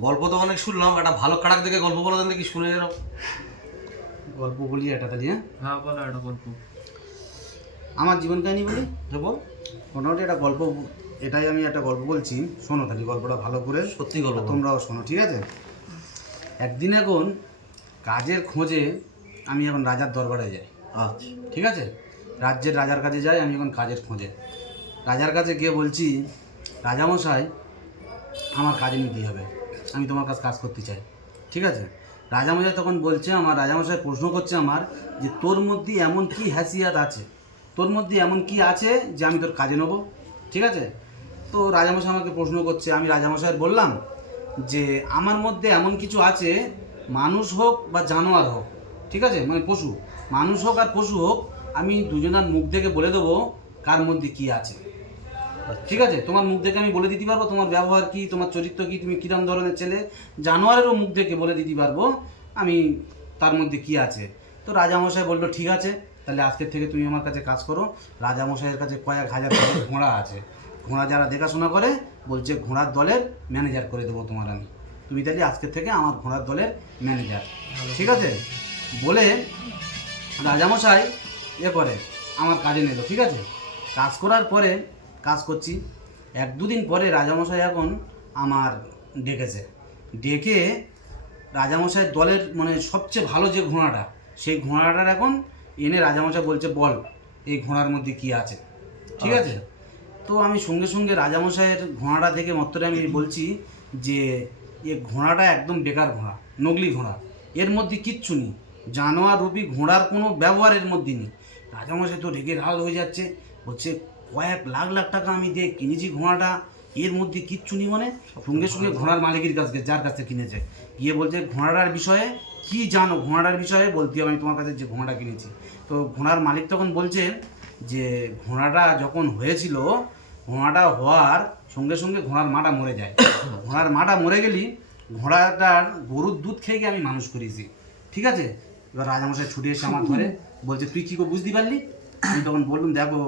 গল্প তো অনেক শুনলাম একটা ভালো কাড়াক দেখে গল্প বলো দেন দেখি শুনে এরকম গল্প বলি এটা তাহলে হ্যাঁ? হ্যাঁ বলো একটা গল্প। আমার জীবন কাহিনী বলি? বল মোটামুটি একটা গল্প এটাই আমি একটা গল্প বলছি। শোনো তাহলে গল্পটা ভালো করে। সত্যি গল্প তোমরাও শোনো ঠিক আছে? একদিন এখন কাজের খোঁজে আমি এখন রাজার দরবারে যাই। আচ্ছা। ঠিক আছে? রাজ্যের রাজার কাছে যাই আমি এখন কাজের খোঁজে। রাজার কাছে গিয়ে বলছি রাজামশাই আমার কাজে নিতে হবে। আমি তোমার কাছে কাজ করতে চাই। ঠিক আছে? রাজামশাই তখন বলছে, আমার রাজামশাই প্রশ্ন করছে আমার যে, তোর মধ্যে এমন কি হ্যাসিয়াত আছে? তোর মধ্যে এমন কি আছে যে, আমি তোর কাজে নেব? ঠিক আছে? তো রাজামশাই আমাকে প্রশ্ন করছে, আমি রাজামশাইয়ের বললাম যে, আমার মধ্যে এমন কিছু আছে, মানুষ হোক বা জানোয়ার হোক, ঠিক আছে? মানে পশু। মানুষ হোক আর পশু হোক, আমি দুজনার মুখ থেকে বলে দেবো কার মধ্যে কি আছে। ঠিক আছে? তোমার মুখ দেখে আমি বলে দিতে পারব, তোমার ব্যবহার কি, তোমার চরিত্র কি, তুমি কিরম ধরনের ছেলে? জানোয়ারেরও মুখ দেখে বলে দিতে পারব, আমি তার মধ্যে কি আছে? তো রাজামশাই বলল, ঠিক আছে, তাহলে আজকের থেকে তুমি আমার কাছে কাজ করো। রাজামশাইয়ের কাছে কয়েক হাজার ঘোড়া আছে। ঘোড়া যারা দেখাশোনা করে, বলছে ঘোড়ার দলের ম্যানেজার করে দেবো তোমার আমি। তুমি তাহলে আজকের থেকে আমার ঘোড়ার দলের ম্যানেজার ঠিক আছে? বলে রাজামশাই এ করে, আমার কাজে নিল, ঠিক আছে? কাজ করার পরে কাজ করছি। এক দুদিন পরে রাজামশাই এখন আমার ডেকেছে। ডেকে রাজামশাই দলের মানে সবচেয়ে ভালো যে ঘোড়াটা সেই ঘোড়াটার এখন এনে রাজামশাই বলছে বল এই ঘোড়ার মধ্যে কি আছে? ঠিক আছে? তো আমি সঙ্গে সঙ্গে রাজামশাইয়ের ঘোড়াটা দেখে মত্তরে আমি বলছি যে এ ঘোড়াটা একদম বেকার ঘোড়া নকলি ঘোড়া। এর মধ্যে কিচ্ছু নেই। জানোয়ার রূপী ঘোড়ার কোনো ব্যবহারের মধ্যে নেই। রাজামশাই তো রেগে লাল হয়ে যাচ্ছে বলছে কয়েক লাখ লাখ টাকা আমি দিয়ে কিনেছি ঘোড়াটা, এর মধ্যে কিচ্ছু নেই মানে সঙ্গে সঙ্গে ঘোড়ার মালিকের কাছে যার কাছে কিনেছে। গিয়ে বলছে, ঘোড়াটার বিষয়ে কি জানো? ঘোড়াটার বিষয়ে বলতে আমি তোমার কাছে যে ঘোড়াটা কিনেছি। তো ঘোড়ার মালিক তখন বলছে যে, ঘোড়াটা যখন হয়েছিল, ঘোড়াটা হওয়ার সঙ্গে সঙ্গে ঘোড়ার মাটা মরে যায়। ঘোড়ার মাটা মরে গেলি, ঘোড়াটার গরুর দুধ খেয়ে গিয়ে আমি মানুষ করেছি ঠিক আছে? এবার রাজামশাই ছুটে এসে আমার ধরে বলছে, তুই কী বুঝতে পারলি? আমি তখন বললাম, দেখো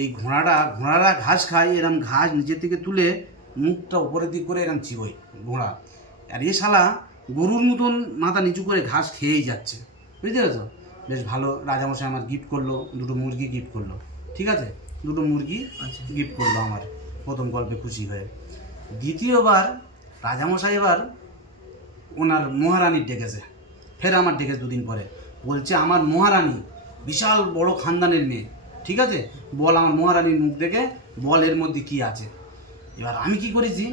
এই ঘোড়াটা ঘোড়ারা ঘাস খায় এরম ঘাস নিচের থেকে তুলে মুখটা উপরের দিক করে এরম চিবোই ঘোড়া। আর এ শালা গরুর মতন মাথা নিচু করে ঘাস খেয়েই যাচ্ছে। বুঝতে পেরেছ? বেশ ভালো রাজামশাই আমার গিফট করল দুটো মুরগি গিফট করল। ঠিক আছে? দুটো মুরগি গিফট করল আমার প্রথম গল্পে খুশি হয়ে। দ্বিতীয়বার রাজামশাই এবার ওনার মহারানীর ডেকেছে। ফের আমার ডেকেছে দুদিন পরে। বলছে আমার মহারানী বিশাল বড় খানদানের মেয়ে। ঠিক আছে? বল আমার মহারানীর মুখ দেখে বল এর মধ্যে কি আছে। এবার আমি কি করেছি?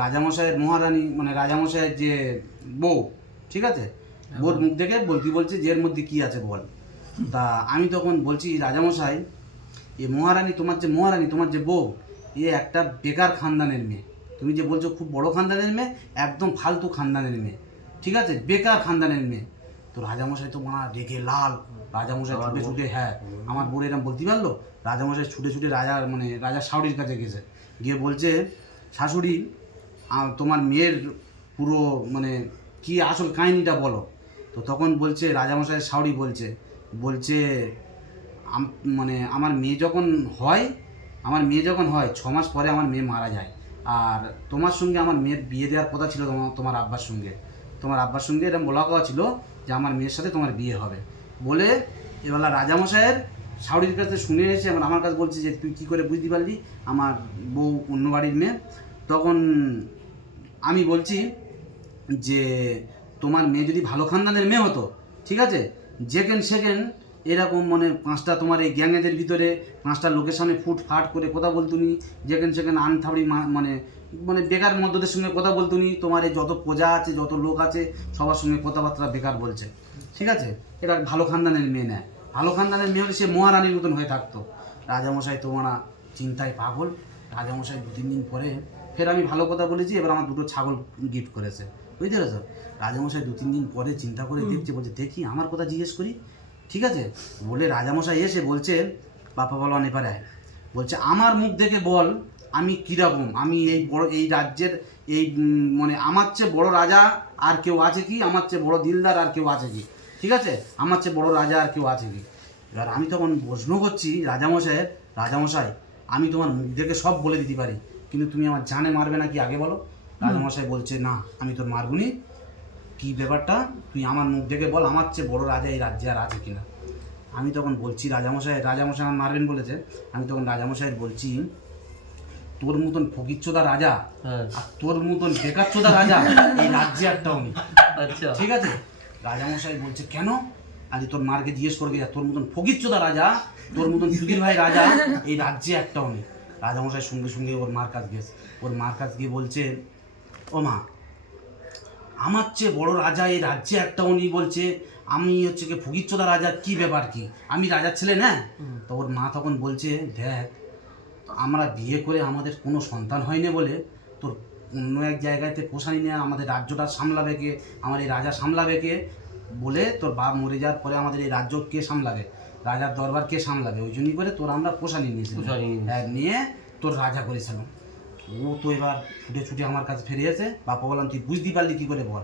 রাজামশাইয়ের মহারানী মানে রাজামশাইয়ের যে বউ ঠিক আছে? বউর মুখ দেখে বলতে বলছে যে এর মধ্যে কি আছে বল। তা আমি তখন বলছি রাজামশাই এ মহারানী তোমার যে মহারানী তোমার যে বউ এ একটা বেকার খানদানের মেয়ে। তুমি যে বলছো খুব বড় খানদানের মেয়ে একদম ফালতু খানদানের মেয়ে। ঠিক আছে? বেকার খানদানের মেয়ে। তো রাজামশাই তো মানা রেগে লাল। রাজামশাই ছুটে ছুটে হ্যাঁ আমার বউ এরকম বলতে পারল? রাজামশাই ছুটে ছুটে রাজার মানে রাজার শাশুড়ির কাছে গেছে। গিয়ে বলছে শাশুড়ি তোমার মেয়ের পুরো মানে কি আসল কাহিনিটা বলো? তো তখন বলছে রাজামশাইয়ের শাশুড়ি বলছে বলছে মানে আমার মেয়ে যখন হয় আমার মেয়ে যখন হয় ছ মাস পরে আমার মেয়ে মারা যায়। আর তোমার সঙ্গে আমার মেয়ের বিয়ে দেওয়ার কথা ছিল তোমার তোমার আব্বার সঙ্গে। তোমার আব্বার সঙ্গে এরকম বলা কথা ছিল যে আমার মেয়ের সাথে তোমার বিয়ে হবে। বলে এবেলা রাজামশাইয়ের শাউরির কাছে শুনে এসে আমার আমার কাছে বলছে যে, তুই কী করে বুঝতে পারলি? আমার বউ অন্য বাড়ির মেয়ে। তখন আমি বলছি যে, তোমার মেয়ে যদি ভালো খানদানের মেয়ে হতো, ঠিক আছে? যেকেন সেকেন্ড এরকম মানে পাঁচটা তোমার এই গ্যাংয়েদের ভিতরে পাঁচটা লোকের সামনে ফুট ফাট করে কথা বলতুনি। যেখানে সেখানে আনথাবড়ি মানে মানে বেকার মধ্যদের সঙ্গে কথা বলতুনি তোমার এই যত প্রজা আছে যত লোক আছে সবার সঙ্গে কথাবার্তা বেকার বলছে। ঠিক আছে? এটা ভালো খানদানের মেয়ে নেয়। ভালো খানদানের মেয়ে হলে সে মহারানীর মতন হয়ে থাকতো। রাজামশাই তোমরা চিন্তায় পাগল। রাজামশাই দু তিন দিন পরে ফের আমি ভালো কথা বলেছি এবার আমার দুটো ছাগল গিফট করেছে। বুঝতে পেরেছ? রাজামশাই দু তিন দিন পরে চিন্তা করে দেখছে বলছে দেখি আমার কথা জিজ্ঞেস করি? ঠিক আছে? বলে রাজামশাই এসে বলছে বাপা বলো আয়। বলছে আমার মুখ দেখে বল আমি কীরকম? আমি এই বড় এই রাজ্যের এই মানে আমার চেয়ে বড় রাজা আর কেউ আছে কি? আমার চেয়ে বড় দিলদার আর কেউ আছে কি? ঠিক আছে? আমার চেয়ে বড় রাজা আর কেউ আছে কি? এবার আমি তখন প্রশ্ন করছি রাজামশাইয়ের রাজামশাই আমি তোমার মুখ দেখে সব বলে দিতে পারি কিন্তু তুমি আমার জানে মারবে না কি আগে বলো? রাজামশাই বলছে না আমি তোর মারগুনি কি ব্যাপারটা? তুই আমার মুখ দেখে বল আমার চেয়ে বড় রাজা এই রাজ্যে আর আছে কিনা? আমি তখন বলছি রাজামশাই রাজামশাই আমার মারবেন বলেছে। আমি তখন রাজামশাই বলছি তোর মতন ফকিরচোদা রাজা হ্যাঁ। আর তোর মতন বেকারচোদা রাজা এই রাজ্যে একটাও নেই আচ্ছা। ঠিক আছে? রাজামশাই বলছে কেন? আজ তোর মারকে জিজ্ঞেস করবে তোর মতন ফকিরচোদা রাজা তোর মতন সুধীর ভাই রাজা এই রাজ্যে একটাও নেই রাজামশাই সঙ্গে সঙ্গে ওর মার কাছ গেছে ওর মার কাছ গিয়ে বলছে ও মা আমার চেয়ে বড় রাজা এই রাজ্যে একটা নেই বলছে আমি হচ্ছে কি ফকিরচোদা রাজা কি ব্যাপার কি? আমি রাজার ছেলে না? তো ওর মা তখন বলছে দেখ আমরা বিয়ে করে আমাদের কোনো সন্তান হয়নি বলে তোর অন্য এক জায়গাতে পোষানি নিয়ে আমাদের রাজ্যটা সামলাবে কে? আমার এই রাজা সামলাবে কে? বলে তোর বাপ মরে যাওয়ার পরে আমাদের এই রাজ্য কে সামলাবে? রাজার দরবার কে সামলাবে? ওই জন্যই করে তোর আমরা পোষানি নিয়েছিলাম। হ্যাঁ, নিয়ে তোর রাজা করেছিলাম। ও তো এবার ছুটে ছুটে আমার কাছে ফিরে এসে বাবা বললাম তুই বুঝতে পারলি কী করে বল?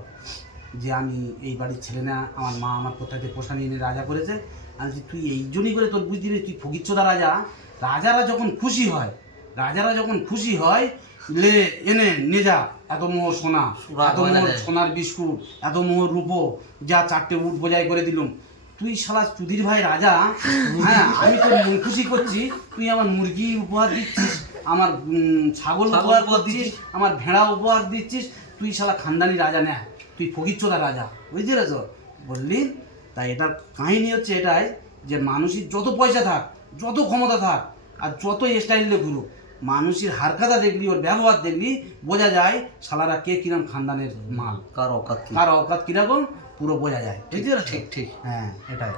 যে আমি এই বাড়ির ছেলে না আমার মা আমার কোথা থেকে পোষা নিয়ে রাজা করেছে। আমি বলছি, তুই এই জন্যই করে তোর বুঝতে তুই ফকিচ্ছদা রাজা। রাজারা যখন খুশি হয় রাজারা যখন খুশি হয় লে এনে নে যা। এত মোহর সোনা এত মোহর সোনার বিস্কুট এত মোহর রূপো যা চারটে উট বোঝাই করে দিলুম। তুই শালা চুদির ভাই রাজা হ্যাঁ আমি তোর মন খুশি করছি তুই আমার মুরগি উপহার দিচ্ছিস আমার ছাগল উপহার দিচ্ছিস আমার ভেড়া উপহার দিচ্ছিস তুই শালা খানদানি রাজা না তুই ফকিরচোদা রাজা। বুঝতে পেরেছ বললি? তাই এটার কাহিনী হচ্ছে এটাই যে মানুষের যত পয়সা থাক যত ক্ষমতা থাক আর যত স্টাইলে ঘুরুক মানুষের হারকাতা দেখলি ওর ব্যবহার দেখলি বোঝা যায় সালারা কে কিরম খানদানের মাল। কার অকাত কার অকাত কীরকম পুরো বোঝা যায়। ঠিক আছে ঠিক ঠিক। হ্যাঁ এটাই।